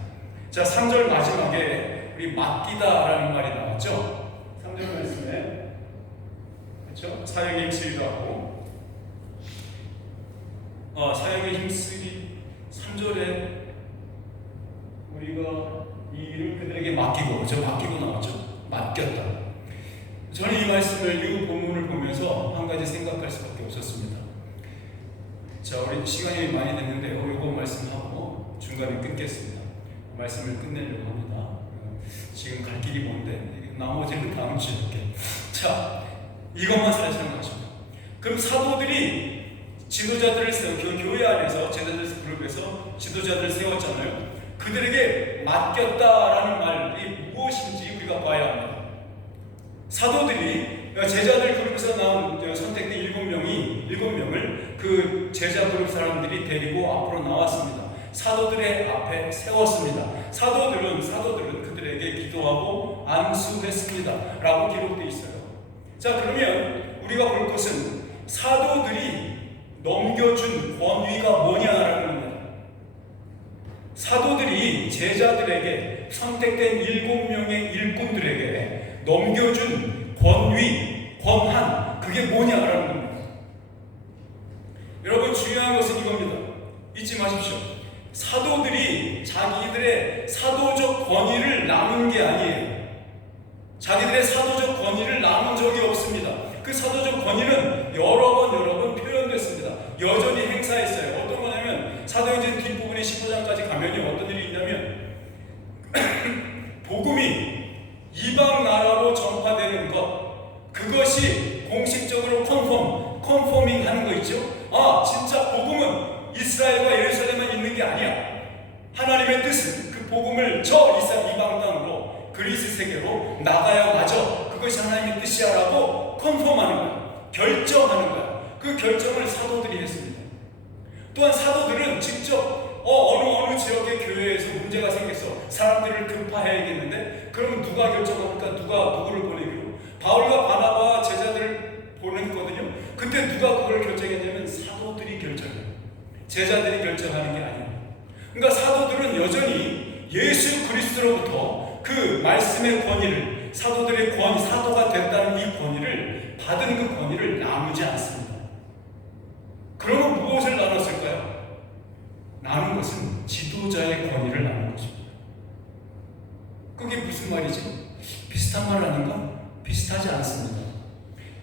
자, 3절 마지막에 우리 맡기다라는 말이 나왔죠. 3절 말씀에 그렇죠? 사역에 힘쓰기도 하고 사역에 힘쓰기 3절에 우리가 이 일을 그들에게 맡기고, 그렇죠? 맡기고 나왔죠. 맡겼다. 저는 이 말씀을, 이 본문을 보면서 한 가지 생각할 수밖에 없었습니다. 자, 우리 시간이 많이 됐는데요. 이거 말씀하고 중간에 끊겠습니다. 말씀을 끝내려고 합니다. 지금 갈 길이 먼데 나머지는 다음 주에 할게요. 자, 이것만 잘 생각하십시오. 그럼 사도들이 지도자들을 교회 안에서 제자들 그룹에서 지도자들을 세웠잖아요. 그들에게 맡겼다라는 말이 무엇인지 우리가 봐야 합니다. 사도들이 제자들 그룹에서 나온 선택된 7명을 그 제자 그룹 사람들이 데리고 앞으로 나왔습니다. 사도들의 앞에 세웠습니다. 사도들은 그들에게 기도하고 안수했습니다 라고 기록되어 있어요. 자, 그러면 우리가 볼 것은 사도들이 넘겨준 권위가 뭐냐라는 겁니다. 사도들이 제자들에게, 선택된 7명의 일꾼들에게 넘겨준 권위, 권한, 그게 뭐냐라는 겁니다. 여러분, 중요한 것은 이겁니다. 잊지 마십시오. 사도들이 자기들의 사도적 권위를 나눈 게 아니에요. 자기들의 사도적 권위를 나눈 적이 없습니다. 그 사도적 권위는 여러 번 표현됐습니다. 여전히 행사했어요. 어떤 거냐면 사도행전 뒷부분에 15장까지 가면요, 어떤 일이 있냐면 복음이 이방 나라로 전파되는 것, 그것이 공식적으로 컨포밍 하는 거 있죠? 아, 진짜 복음은 이스라엘과 예루살렘만 있는 게 아니야. 하나님의 뜻은 그 복음을 저 이방 땅으로, 그리스 세계로 나가야 맞아. 그것이 하나님의 뜻이야 라고 컨펌하는 거야. 결정하는 거야. 그 결정을 사도들이 했습니다. 또한 사도들은 직접 어느 지역의 교회에서 문제가 생겼어. 사람들을 급파해야겠는데 그러면 누가 결정합니까? 누가 누구를 보내기로? 바울과 바나바와 제자들을 보냈거든요. 그때 누가 그걸 결정했냐면 사도들이 결정해요. 제자들이 결정하는 게 아니에요. 그러니까 사도들은 여전히 예수 그리스도로부터 그 말씀의 권위를, 사도들의 권위, 사도가 됐다는 이 권위를 받은 그 권위를 나누지 않습니다. 그러면 무엇을 나눴을까요? 나눈 것은 지도자의 권위를 나눈 것입니다. 그게 무슨 말이죠? 비슷한 말 아닌가? 비슷하지 않습니다.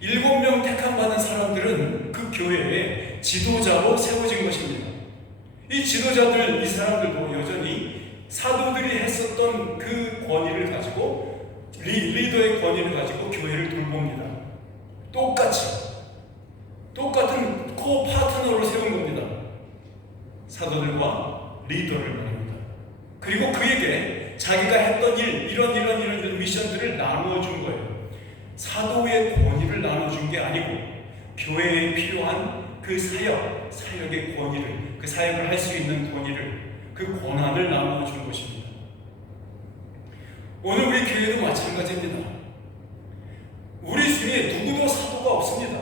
7명 택함 받은 사람들은 그 교회의 지도자로 세워진 것입니다. 이 지도자들, 이 사람들도 여전히 사도들이 했었던 그 권위를 가지고, 리더의 권위를 가지고 교회를 돌봅니다. 똑같은 파트너로 세운 겁니다. 사도들과 리더를 말합니다. 그리고 그에게 자기가 했던 일, 이런 미션들을 나누어 준 거예요. 사도의 권위를 나눠준 게 아니고 교회에 필요한 그 사역의 권위를, 그 사역을 할 수 있는 권위를, 그 권한을 나누어 준 것입니다. 오늘 우리 교회도 마찬가지입니다. 우리 중에 누구도 사도가 없습니다.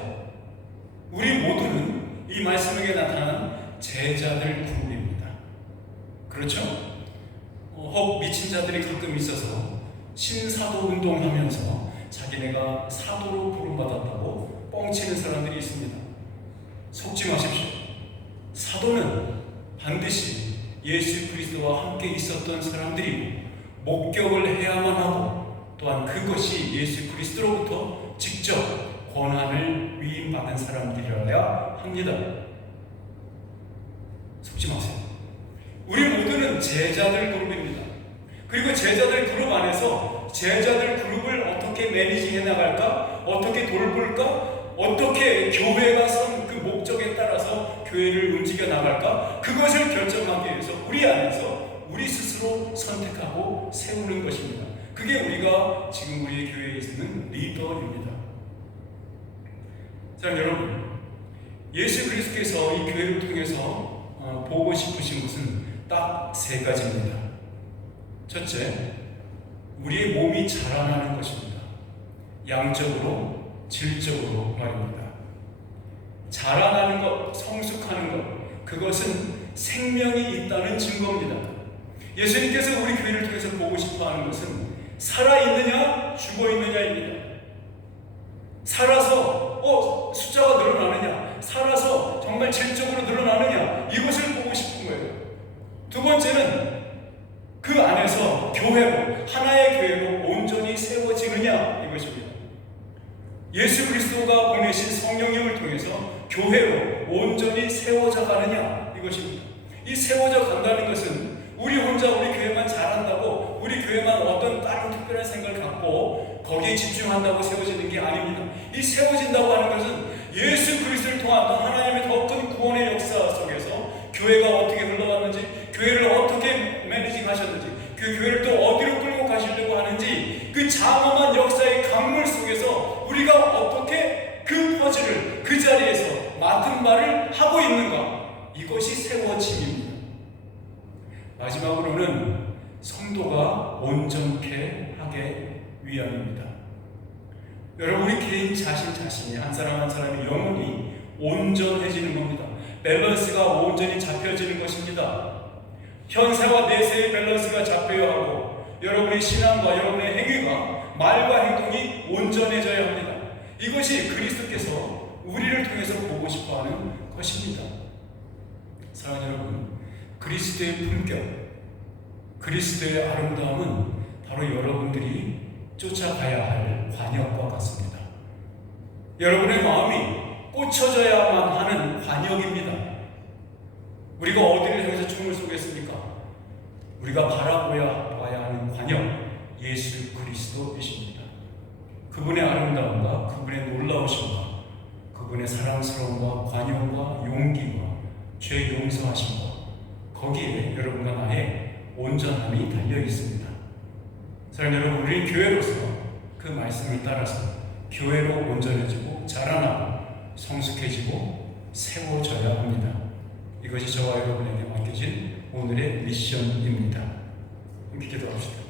우리 모두는 이 말씀에 나타난 제자들 그룹입니다. 그렇죠? 혹 미친 자들이 가끔 있어서 신사도 운동하면서 자기네가 사도로 부름받았다고 뻥치는 사람들이 있습니다. 속지 마십시오. 사도는 반드시 예수 그리스도와 함께 있었던 사람들이고 목격을 해야만 하고 또한 그것이 예수 그리스도로부터 직접 권한을 위임받은 사람들이어야 합니다. 속지 마세요. 우리 모두는 제자들 그룹입니다. 그리고 제자들 그룹 안에서 제자들 그룹을 어떻게 매니지해 나갈까? 어떻게 돌볼까? 어떻게 교회가 선 그 목적에 따라서 교회를 움직여 나갈까? 그것을 결정하기 위해서 우리 안에서 우리 스스로 선택하고 세우는 것입니다. 그게 우리가 지금 우리의 교회에 있는 리더입니다. 자, 여러분, 예수 그리스도께서 이 교회를 통해서 보고 싶으신 것은 딱 세 가지입니다. 첫째, 우리의 몸이 자라나는 것입니다. 양적으로, 질적으로 말입니다. 자라나는 것, 성숙하는 것, 그것은 생명이 있다는 증거입니다. 예수님께서 우리 교회를 통해서 보고 싶어하는 것은 살아있느냐, 죽어있느냐입니다. 살아서 숫자가 늘어나느냐, 살아서 정말 질적으로 늘어나느냐, 이것을 보고 싶은 거예요. 두 번째는 그 안에서 교회로, 하나의 교회로 온전히 세워지느냐, 이것입니다. 예수 그리스도가 보내신 성령님을 통해서 교회로 온전히 세워져 가느냐, 이것입니다. 이 세워져 간다는 것은 우리 혼자 우리 교회만 잘한다고, 우리 교회만 어떤 다른 특별한 생각을 갖고 거기에 집중한다고 세워지는 게 아닙니다. 이 세워진다고 하는 것은 예수 그리스도를 통한 하나님의 더 큰 구원의 역사 속에서 교회가 어떻게 흘러갔는지, 교회를 어떻게 매니징 하셨는지, 그 교회를 또 어디로 끌고 가시려고 하는지, 그 장엄한 역사의 강물 속에서 우리가 어떻게 그 퍼즐을 그 자리에서 맡은 바를 하고 있는가, 이것이 세워짐입니다. 마지막으로는 성도가 온전케 하게 위함입니다. 여러분, 우리 개인 자신이 한 사람 한 사람의 영혼이 온전해지는 겁니다. 밸런스가 온전히 잡혀지는 것입니다. 현세와 내세의 밸런스가 잡혀야 하고, 여러분의 신앙과 여러분의 행위가, 말과 행동이 온전해져야 합니다. 이것이 그리스도께서 우리를 통해서 보고 싶어하는 것입니다. 사랑하는 여러분, 그리스도의 품격, 그리스도의 아름다움은 바로 여러분들이 쫓아가야 할 관역과 같습니다. 여러분의 마음이 꽂혀져야만 하는 관역입니다. 우리가 어디를 향해서 춤을 쏘겠습니까? 우리가 바라봐야 하는 관역, 예수 그리스도이십니다. 그분의 아름다움과 그분의 놀라우심과 그분의 사랑스러움과 관용과 용기와 죄 용서하심과 거기에 여러분과 나의 온전함이 달려 있습니다. 사랑하는 여러분, 우리 교회로서 그 말씀을 따라서 교회로 온전해지고 자라나고 성숙해지고 세워져야 합니다. 이것이 저와 여러분에게 맡겨진 오늘의 미션입니다. 함께 기도합시다.